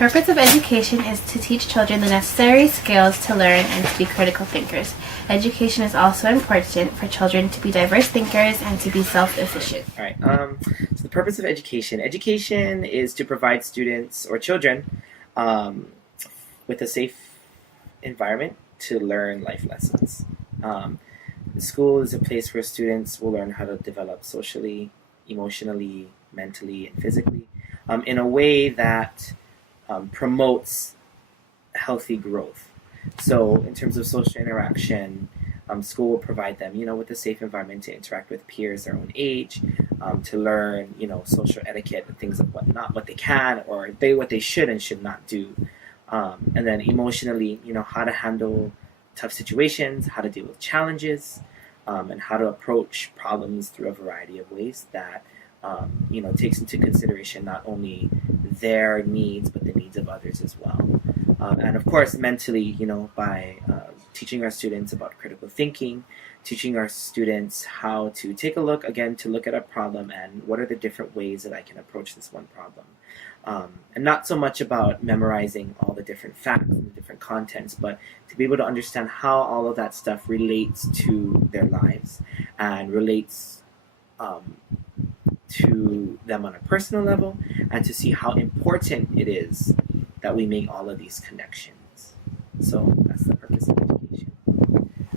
purpose of education is to teach children the necessary skills to learn and to be critical thinkers. Education is also important for children to be diverse thinkers and to be self-efficient. All right. So the purpose of education is to provide students or children with a safe environment to learn life lessons. School is a place where students will learn how to develop socially, emotionally, mentally, and physically in a way that promotes healthy growth. So, in terms of social interaction, school will provide them, with a safe environment to interact with peers their own age, to learn, social etiquette and things of what they can or what they should and should not do. And then emotionally, how to handle tough situations, how to deal with challenges, and how to approach problems through a variety of ways that takes into consideration not only their needs but the needs of others as well. And of course, mentally, by teaching our students about critical thinking, teaching our students how to take a look to look at a problem and what are the different ways that I can approach this one problem. And not so much about memorizing all the different facts and the different contents, but to be able to understand how all of that stuff relates to their lives and relates to them on a personal level, and to see how important it is that we make all of these connections. So that's the purpose of education.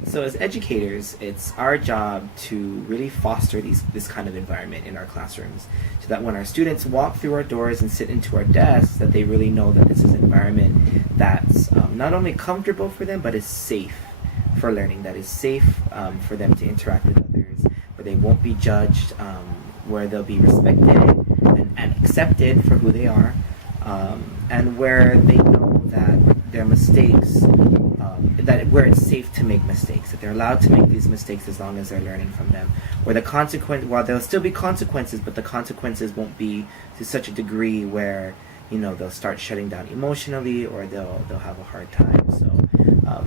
So as educators, it's our job to really foster this kind of environment in our classrooms, so that when our students walk through our doors and sit into our desks, that they really know that this is an environment that's not only comfortable for them, but is safe for learning, that is safe for them to interact with others, where they won't be judged, where they'll be respected and accepted for who they are, and where they know that their mistakes, where it's safe to make mistakes, that they're allowed to make these mistakes as long as they're learning from them, where while there'll still be consequences, but the consequences won't be to such a degree where they'll start shutting down emotionally, or they'll have a hard time. So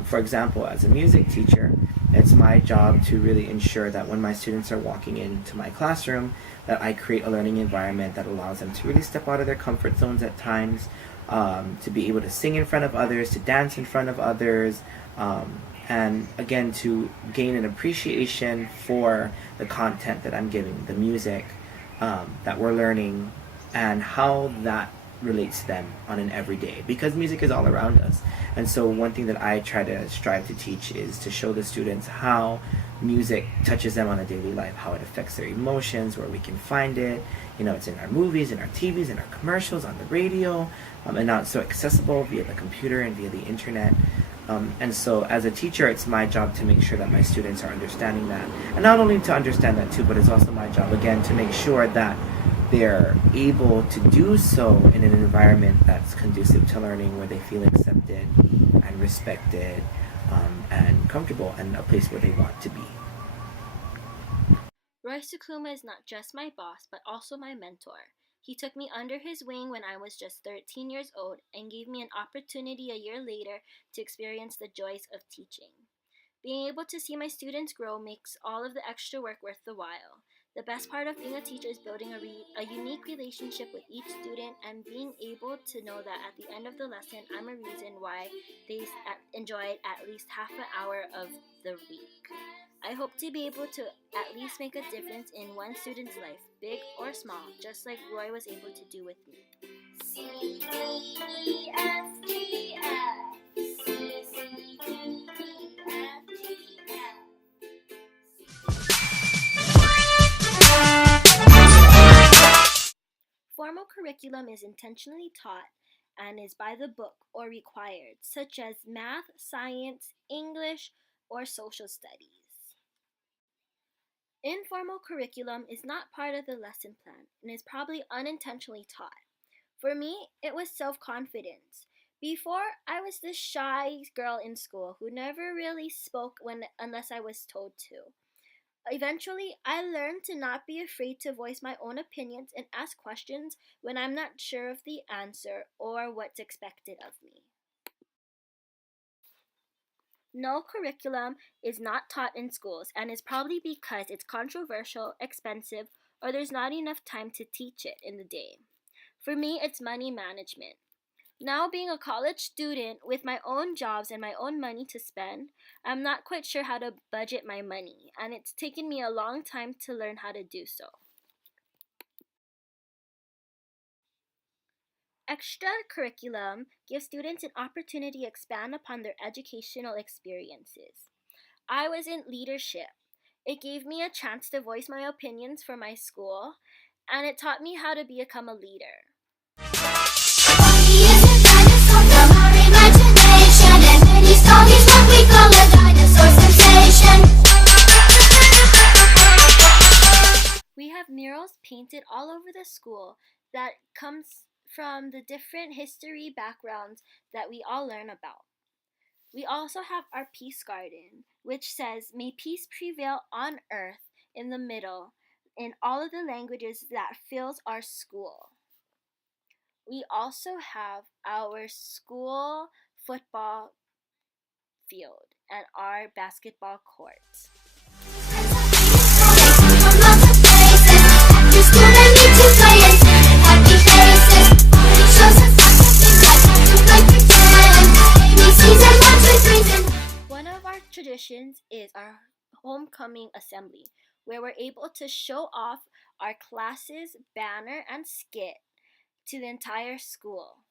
for example, as a music teacher, it's my job to really ensure that when my students are walking into my classroom, that I create a learning environment that allows them to really step out of their comfort zones at times, to be able to sing in front of others, to dance in front of others, and again, to gain an appreciation for the content that I'm giving, the music that we're learning, and how that relates to them on an everyday, because music is all around us. And so one thing that I try to strive to teach is to show the students how music touches them on a daily life, how it affects their emotions, where we can find it. It's in our movies, in our TVs, in our commercials, on the radio, and now it's so accessible via the computer and via the internet. And so as a teacher, it's my job to make sure that my students are understanding that. And not only to understand that too, but it's also my job, again, to make sure that they're able to do so in an environment that's conducive to learning, where they feel accepted and respected, and comfortable, and a place where they want to be. Roy Sukuma is not just my boss, but also my mentor. He took me under his wing when I was just 13 years old and gave me an opportunity a year later to experience the joys of teaching. Being able to see my students grow makes all of the extra work worth the while. The best part of being a teacher is building a unique relationship with each student and being able to know that at the end of the lesson, I'm a reason why they enjoyed at least half an hour of the week. I hope to be able to at least make a difference in one student's life, big or small, just like Roy was able to do with me. Formal curriculum is intentionally taught and is by the book or required, such as math, science, English, or social studies. Informal curriculum is not part of the lesson plan and is probably unintentionally taught. For me, it was self-confidence. Before, I was this shy girl in school who never really spoke unless I was told to. Eventually, I learned to not be afraid to voice my own opinions and ask questions when I'm not sure of the answer or what's expected of me. No curriculum is not taught in schools, and it's probably because it's controversial, expensive, or there's not enough time to teach it in the day. For me, it's money management. Now, being a college student with my own jobs and my own money to spend, I'm not quite sure how to budget my money, and it's taken me a long time to learn how to do so. Extracurriculum gives students an opportunity to expand upon their educational experiences. I was in leadership. It gave me a chance to voice my opinions for my school, and it taught me how to become a leader. We have murals painted all over the school that comes from the different history backgrounds that we all learn about. We also have our peace garden, which says, "May peace prevail on earth," in the middle, in all of the languages that fills our school. We also have our school football field and our basketball court. One of our traditions is our homecoming assembly, where we're able to show off our class's banner and skit to the entire school.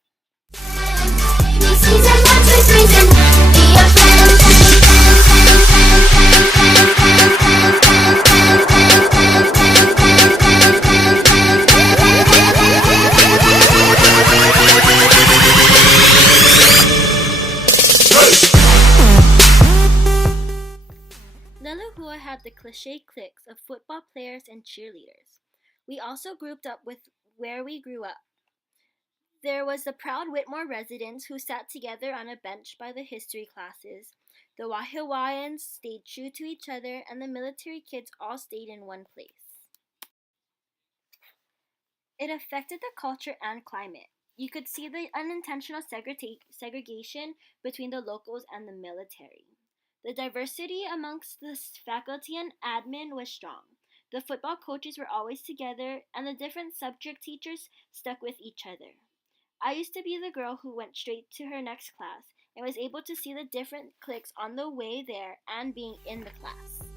Nelahua had the cliche cliques of football players and cheerleaders. We also grouped up with where we grew up. There was the proud Whitmore residents who sat together on a bench by the history classes. The Wahiwaians stayed true to each other, and the military kids all stayed in one place. It affected the culture and climate. You could see the unintentional segregation between the locals and the military. The diversity amongst the faculty and admin was strong. The football coaches were always together, and the different subject teachers stuck with each other. I used to be the girl who went straight to her next class and was able to see the different cliques on the way there and being in the class.